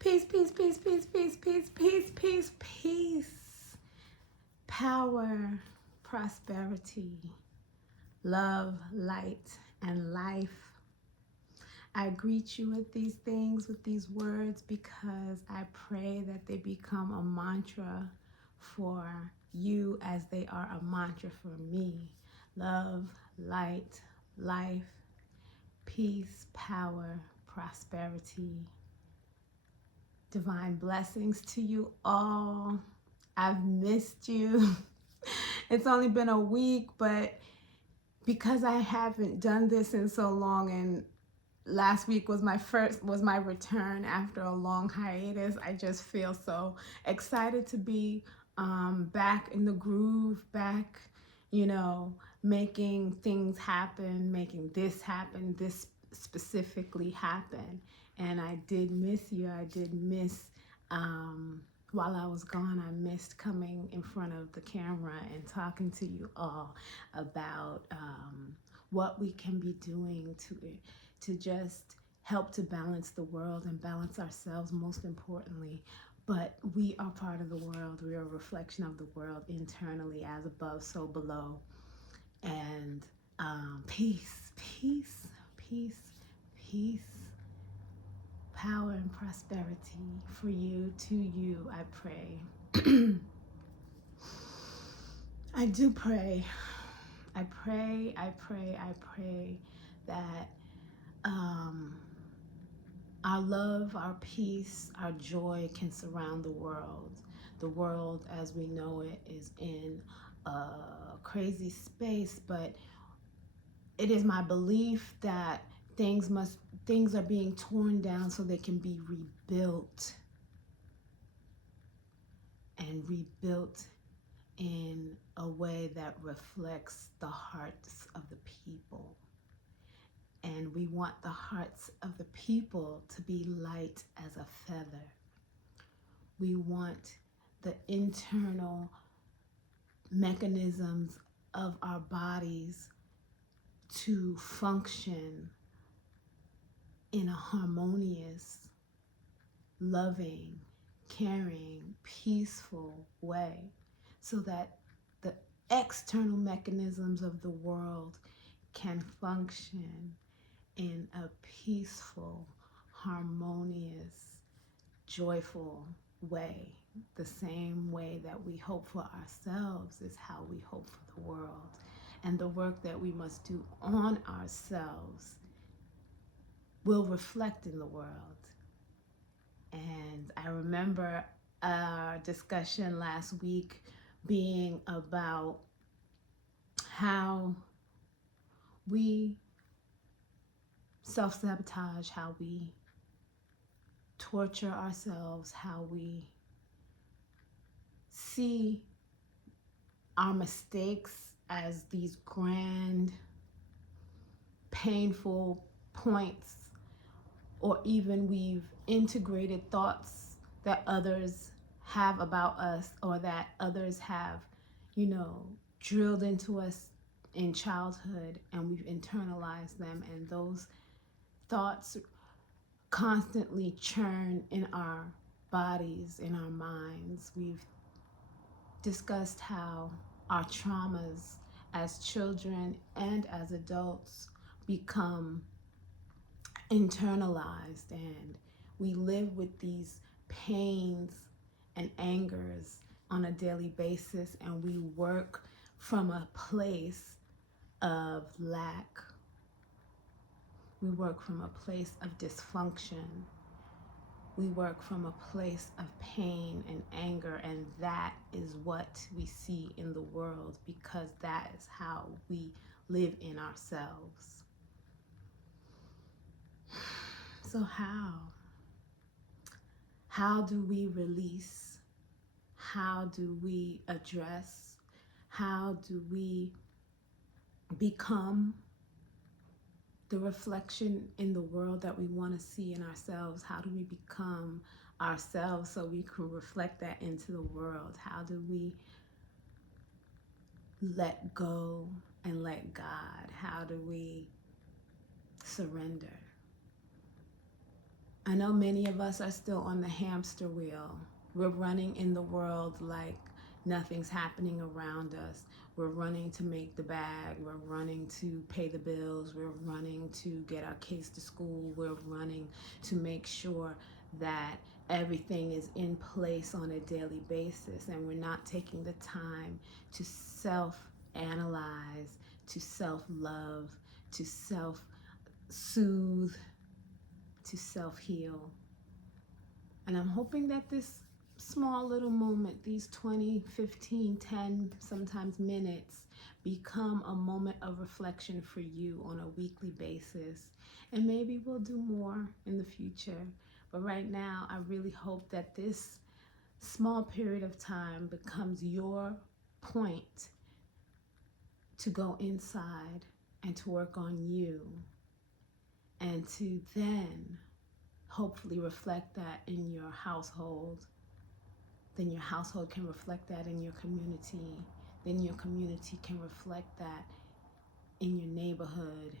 Peace, peace, peace, peace, peace, peace, peace, peace, peace. Power, prosperity, love, light, and life. I greet you with these things, with these words, because I pray that they become a mantra for you as they are a mantra for me. Love, light, life, peace, power, prosperity. Divine blessings to you all. I've missed you. It's only been a week, but because I haven't done this in so long, and last week was my return after a long hiatus, I just feel so excited to be back in the groove, back, making things happen, making this happen, this specifically happen. And I did miss you. I did miss, while I was gone, I missed coming in front of the camera and talking to you all about what we can be doing to just help to balance the world and balance ourselves, most importantly. But we are part of the world. We are a reflection of the world internally, as above, so below. And peace, peace, peace, peace, power and prosperity for you, to you, I pray. I do pray. I pray that our love, our peace, our joy can surround the world. The world as we know it is in a crazy space, but it is my belief that things are being torn down so they can be rebuilt, and rebuilt in a way that reflects the hearts of the people. And we want the hearts of the people to be light as a feather. We want the internal mechanisms of our bodies to function in a harmonious, loving, caring, peaceful way, so that the external mechanisms of the world can function in a peaceful, harmonious, joyful way. The same way that we hope for ourselves is how we hope for the world. And the work that we must do on ourselves will reflect in the world. And I remember our discussion last week being about how we self-sabotage, how we torture ourselves, how we see our mistakes as these grand, painful points, or even we've integrated thoughts that others have about us, or that others have, drilled into us in childhood, and we've internalized them, and those thoughts constantly churn in our bodies, in our minds. We've discussed how our traumas as children and as adults become internalized, and we live with these pains and angers on a daily basis, and we work from a place of lack. We work from a place of dysfunction. We work from a place of pain and anger, and that is what we see in the world, because that is how we live in ourselves. So how do we release? How do we address? How do we become the reflection in the world that we want to see in ourselves? How do we become ourselves so we can reflect that into the world? How do we let go and let God? How do we surrender? I know many of us are still on the hamster wheel. We're running in the world like nothing's happening around us. We're running to make the bag. We're running to pay the bills. We're running to get our kids to school. We're running to make sure that everything is in place on a daily basis. And we're not taking the time to self-analyze, to self-love, to self-soothe, to self-heal. And I'm hoping that this small little moment, these 20, 15, 10, sometimes minutes, become a moment of reflection for you on a weekly basis. And maybe we'll do more in the future. But right now, I really hope that this small period of time becomes your point to go inside and to work on you, and to then hopefully reflect that in your household. Then your household can reflect that in your community. Then your community can reflect that in your neighborhood,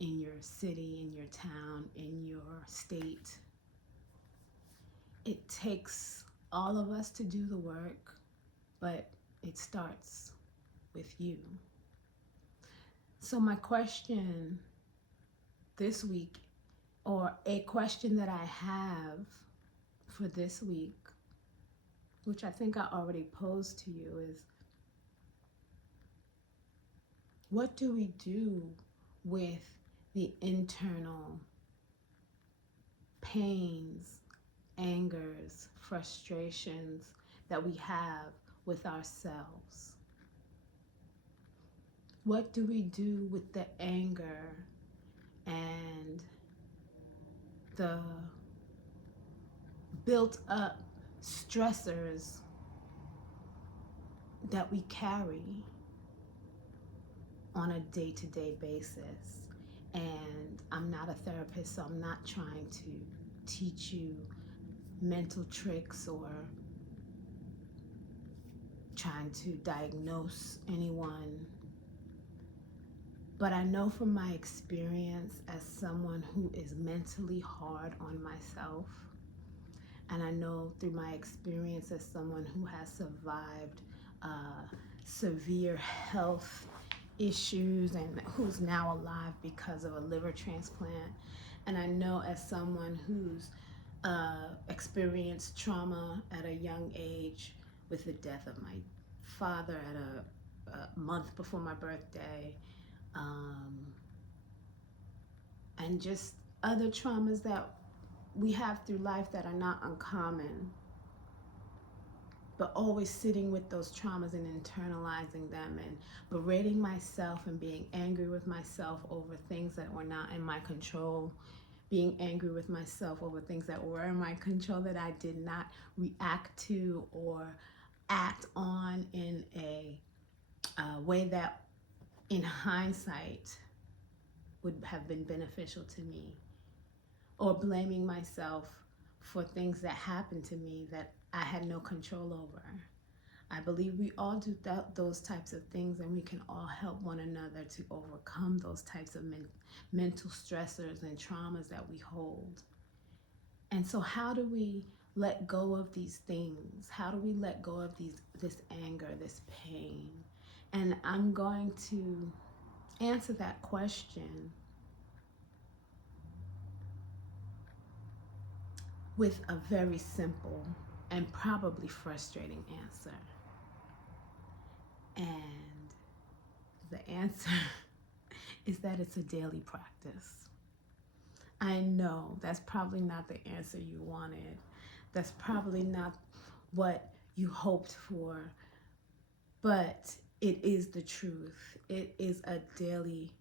in your city, in your town, in your state. It takes all of us to do the work, but it starts with you. So my question this week, or a question that I have for this week, which I think I already posed to you, is what do we do with the internal pains, angers, frustrations that we have with ourselves? What do we do with the anger and the built up stressors that we carry on a day-to-day basis? And I'm not a therapist, so I'm not trying to teach you mental tricks or trying to diagnose anyone. But I know from my experience as someone who is mentally hard on myself, and I know through my experience as someone who has survived severe health issues and who's now alive because of a liver transplant, and I know as someone who's experienced trauma at a young age with the death of my father at a month before my birthday, and just other traumas that we have through life that are not uncommon, but always sitting with those traumas and internalizing them and berating myself and being angry with myself over things that were not in my control, being angry with myself over things that were in my control that I did not react to or act on in a way that in hindsight would have been beneficial to me, or blaming myself for things that happened to me that I had no control over. I believe we all do those types of things, and we can all help one another to overcome those types of mental stressors and traumas that we hold. And so how do we let go of these things? How do we let go of this anger, this pain? And I'm going to answer that question with a very simple and probably frustrating answer. And the answer is that it's a daily practice. I know that's probably not the answer you wanted. That's probably not what you hoped for, but it is the truth. It is a daily,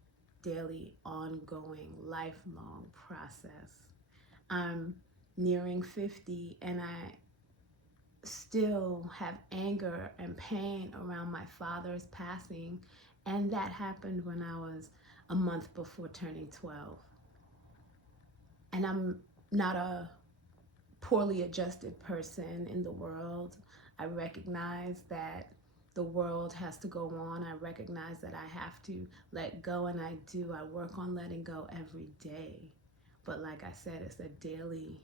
ongoing, lifelong process. I'm nearing 50 and I still have anger and pain around my father's passing, and that happened when I was a month before turning 12. And I'm not a poorly adjusted person in the world. I recognize that the world has to go on. I recognize that I have to let go, and I do. I work on letting go every day. But like I said, it's a daily,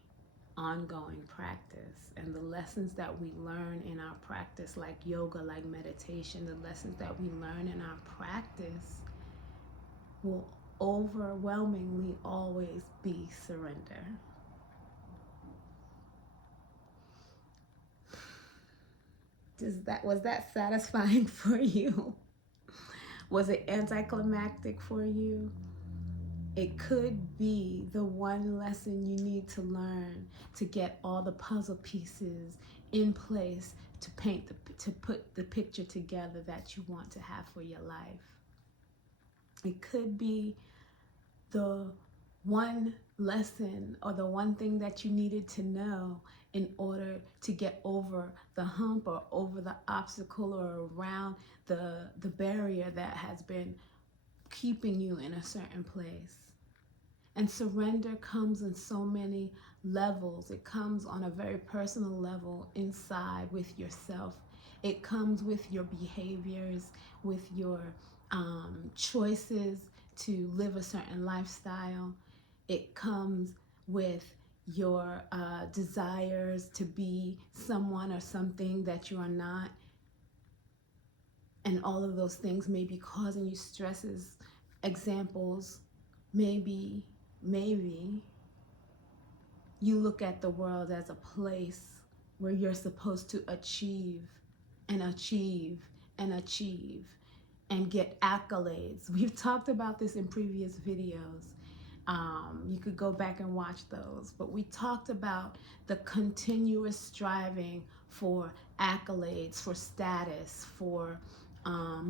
ongoing practice. And the lessons that we learn in our practice, like yoga, like meditation, the lessons that we learn in our practice will overwhelmingly always be surrender. Was that satisfying for you? Was it anticlimactic for you? It could be the one lesson you need to learn to get all the puzzle pieces in place to to put the picture together that you want to have for your life. It could be the one lesson or the one thing that you needed to know in order to get over the hump or over the obstacle or around the barrier that has been keeping you in a certain place. And surrender comes in so many levels. It comes on a very personal level inside with yourself. It comes with your behaviors, with your choices to live a certain lifestyle. It comes with your desires to be someone or something that you are not. And all of those things may be causing you stresses. Examples, maybe you look at the world as a place where you're supposed to achieve and achieve and achieve and get accolades. We've talked about this in previous videos. You could go back and watch those, but we talked about the continuous striving for accolades, for status, for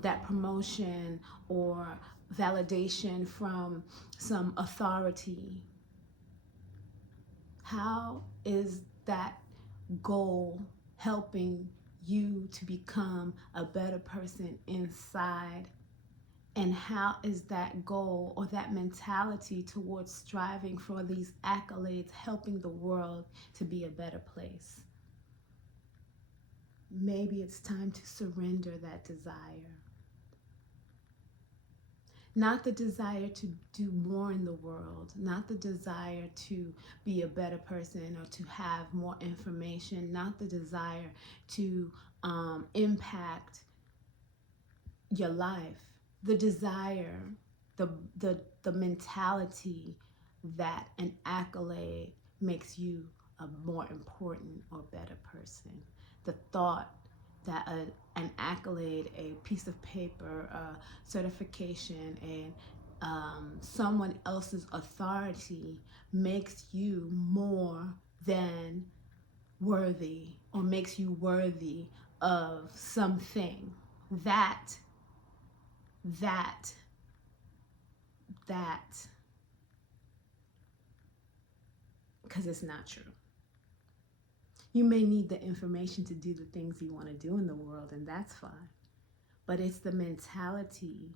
that promotion or validation from some authority. How is that goal helping you to become a better person inside? And how is that goal or that mentality towards striving for these accolades helping the world to be a better place? Maybe it's time to surrender that desire. Not the desire to do more in the world, not the desire to be a better person or to have more information, not the desire to impact your life. The desire, the mentality that an accolade makes you a more important or better person. The thought that an accolade, a piece of paper, a certification, and someone else's authority makes you more than worthy or makes you worthy of something. That, because it's not true. You may need the information to do the things you want to do in the world, and that's fine. But it's the mentality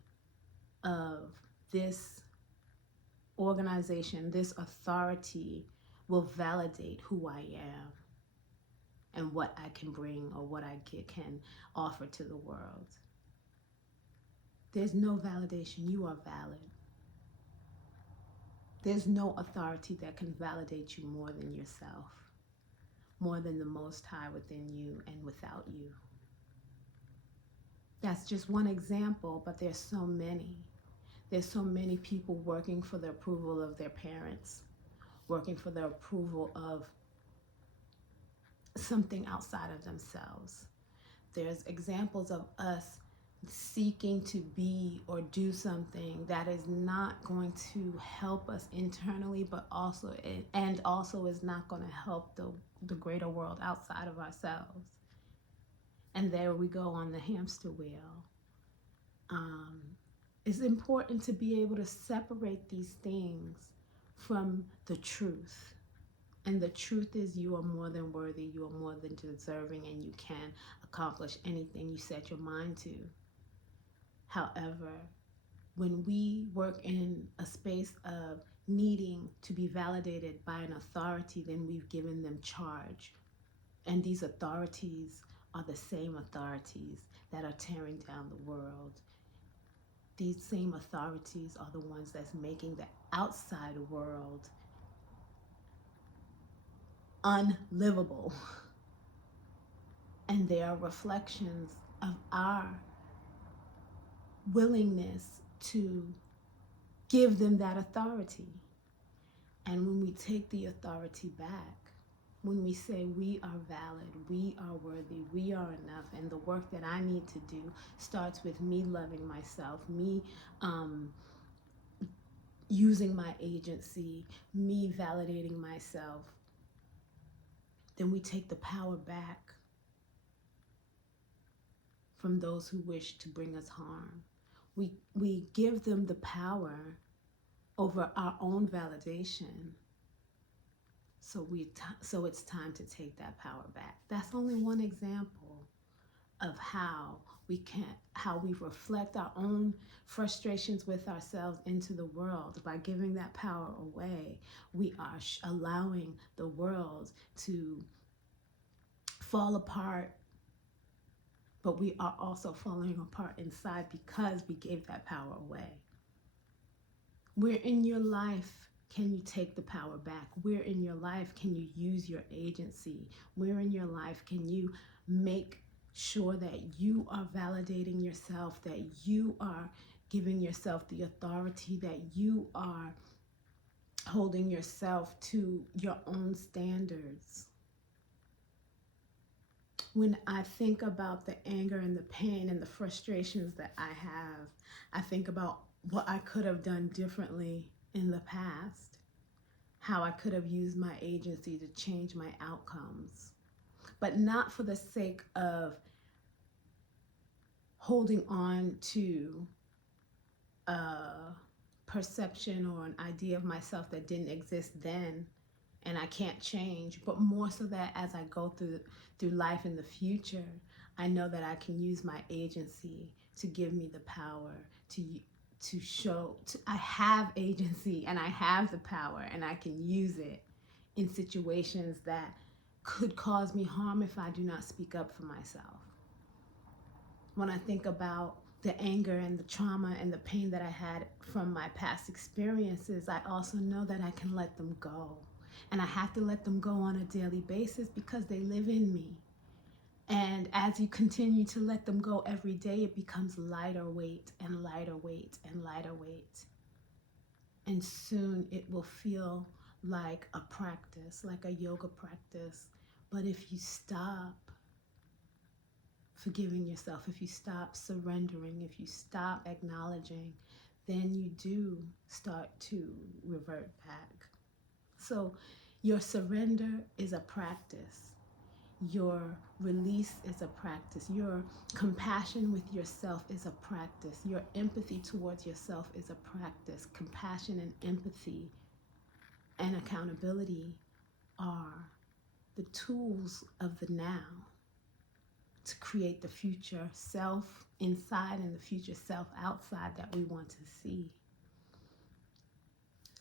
of this organization, this authority will validate who I am and what I can bring or what I can offer to the world. There's no validation. You are valid. There's no authority that can validate you more than yourself, more than the Most High within you and without you. That's just one example, but there's so many. There's so many people working for the approval of their parents, working for the approval of something outside of themselves. There's examples of us seeking to be or do something that is not going to help us internally, but also is not going to help the greater world outside of ourselves. And there we go on the hamster wheel. It's important to be able to separate these things from the truth. And the truth is you are more than worthy, you are more than deserving, and you can accomplish anything you set your mind to. However, when we work in a space of needing to be validated by an authority, then we've given them charge. And these authorities are the same authorities that are tearing down the world. These same authorities are the ones that's making the outside world unlivable. And they are reflections of our willingness to give them that authority. And when we take the authority back, when we say we are valid, we are worthy, we are enough, and the work that I need to do starts with me loving myself, me using my agency, me validating myself, then we take the power back from those who wish to bring us harm. We give them the power over our own validation. So it's time to take that power back. That's only one example of how we reflect our own frustrations with ourselves into the world. By giving that power away, we are allowing the world to fall apart, but we are also falling apart inside because we gave that power away. Where in your life can you take the power back? Where in your life can you use your agency? Where in your life can you make sure that you are validating yourself, that you are giving yourself the authority, that you are holding yourself to your own standards? When I think about the anger and the pain and the frustrations that I have, I think about what I could have done differently in the past, how I could have used my agency to change my outcomes, but not for the sake of holding on to a perception or an idea of myself that didn't exist then and I can't change, but more so that as I go through life in the future, I know that I can use my agency to give me the power to show I have agency and I have the power and I can use it in situations that could cause me harm if I do not speak up for myself. When I think about the anger and the trauma and the pain that I had from my past experiences, I also know that I can let them go. And I have to let them go on a daily basis because they live in me. And as you continue to let them go every day, it becomes lighter weight and lighter weight and lighter weight. And soon it will feel like a practice, like a yoga practice. But if you stop forgiving yourself, if you stop surrendering, if you stop acknowledging, then you do start to revert back. So your surrender is a practice. Your release is a practice. Your compassion with yourself is a practice. Your empathy towards yourself is a practice. Compassion and empathy and accountability are the tools of the now to create the future self inside and the future self outside that we want to see.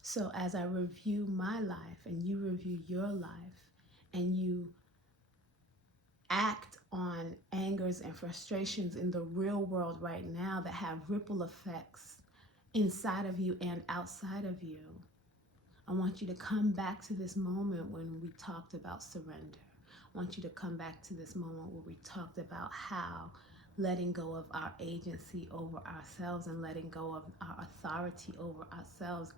So as I review my life and you review your life and you act on angers and frustrations in the real world right now that have ripple effects inside of you and outside of you, I want you to come back to this moment when we talked about surrender. I want you to come back to this moment where we talked about how letting go of our agency over ourselves and letting go of our authority over ourselves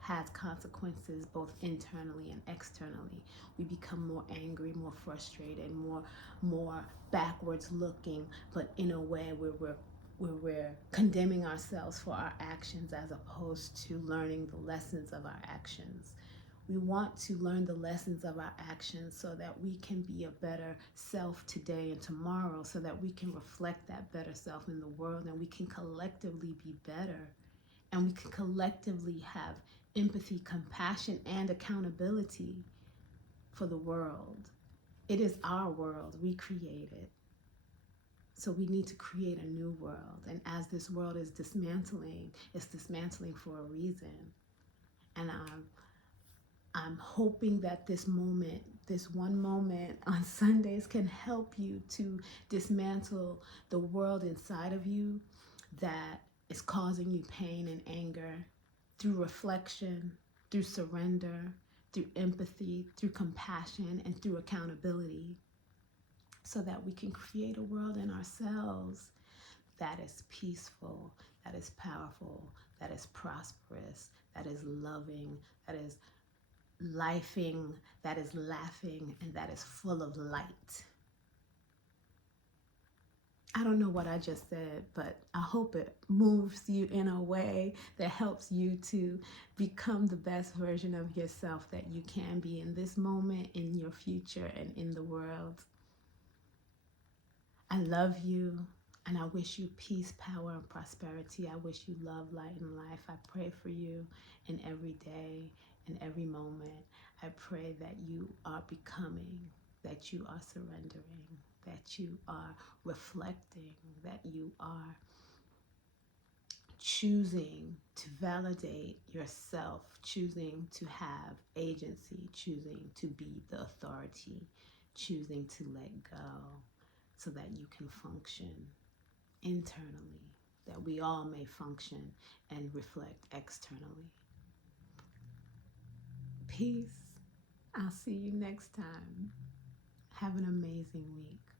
has consequences both internally and externally. We become more angry, more frustrated, more backwards looking, but in a way where we're condemning ourselves for our actions as opposed to learning the lessons of our actions. We want to learn the lessons of our actions so that we can be a better self today and tomorrow, so that we can reflect that better self in the world and we can collectively be better and we can collectively have empathy, compassion, and accountability for the world. It is our world. We create it. So we need to create a new world. And as this world is dismantling, it's dismantling for a reason. And I'm hoping that this moment, this one moment on Sundays can help you to dismantle the world inside of you that is causing you pain and anger through reflection, through surrender, through empathy, through compassion, and through accountability, so that we can create a world in ourselves that is peaceful, that is powerful, that is prosperous, that is loving, that is lifing, that is laughing, and that is full of light. I don't know what I just said, but I hope it moves you in a way that helps you to become the best version of yourself that you can be in this moment, in your future, and in the world. I love you, and I wish you peace, power, and prosperity. I wish you love, light, and life. I pray for you in every day, in every moment. I pray that you are becoming, that you are surrendering, that you are reflecting, that you are choosing to validate yourself, choosing to have agency, choosing to be the authority, choosing to let go so that you can function internally, that we all may function and reflect externally. Peace. I'll see you next time. Have an amazing week.